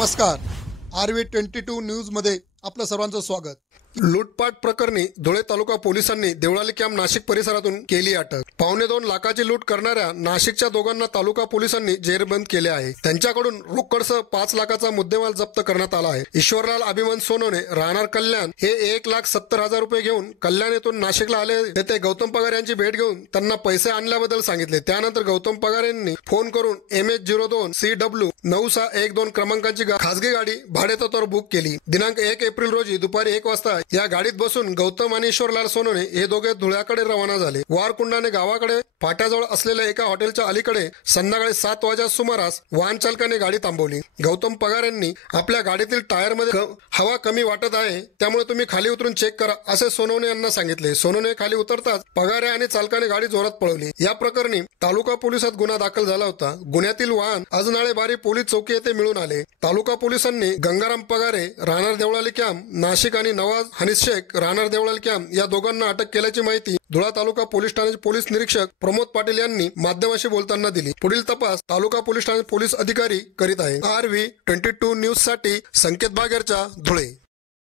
नमस्कार. RV22 न्यूजमध्ये आपलं सर्वांचं स्वागत. लूटपाट प्रकरणी धुळे तालुका पोलिसांनी देवळाली कॅम्प नाशिक परिसरातून केली अटक. 2.25 लाखाची लूट करणाऱ्या नाशिकच्या दोघांना तालुका पोलिसांनी जेरबंद केले आहे. त्यांच्याकडून रोकडसह 5 लाखाचा मुद्देमाल जप्त करण्यात आला आहे. ईश्वरलाल अभिमान सोनवणे राहणार कल्याण हे 1,70,000 रुपये घेऊन कल्याण येथून नाशिकला आले. तेथे गौतम पगार यांची भेट घेऊन त्यांना पैसे आणल्याबद्दल सांगितले. त्यानंतर गौतम पगार यांनी फोन करून MH02 CW 9612 क्रमांकाची खासगी गाडी भाडेतत्त्वावर बुक केली. दिनांक 1 एप्रिल रोजी दुपारी 1 वाजता या गाडीत बसून गौतम आणि ईश्वरलाल सोनवणे हे दोघे धुळ्याकडे रवाना झाले. वारकुंडाने गावाकडे फाट्याजवळ असलेल्या एका हॉटेलच्या अलीकडे संध्याकाळी 7 वाजता सुमारास वाहन चालकाने गाडी थांबवली. गौतम पगार यांनी आपल्या गाडीतील टायरमध्ये हवा कमी वाटत आहे, त्यामुळे तुम्ही खाली उतरून चेक करा असे सोनवणे यांना सांगितले. सोनवणे खाली उतरताच पगार आणि चालकाने गाडी जोरात पळवली. या प्रकरणी तालुका पोलिसात गुन्हा दाखल झाला होता. गुन्ह्यातील वाहन अजनाळे बारी पोलीस चौकी येथे मिळून आले. तालुका पोलिसांनी गंगाराम पगारे राहणार देवळाली कॅम्प नाशिक आणि नवाज हनीस शेख राहणार देवळाली कॅम्प या दोघांना अटक केल्याची माहिती धुळा तालुका पोलीस ठाण्याचे पोलीस निरीक्षक प्रमोद पाटील यांनी माध्यमाशी बोलताना दिली. पुढील तपास तालुका पोलीस ठाणे पोलीस अधिकारी करीत आहे. RV22 न्यूज साठी संकेत बागेरचा, धुळे.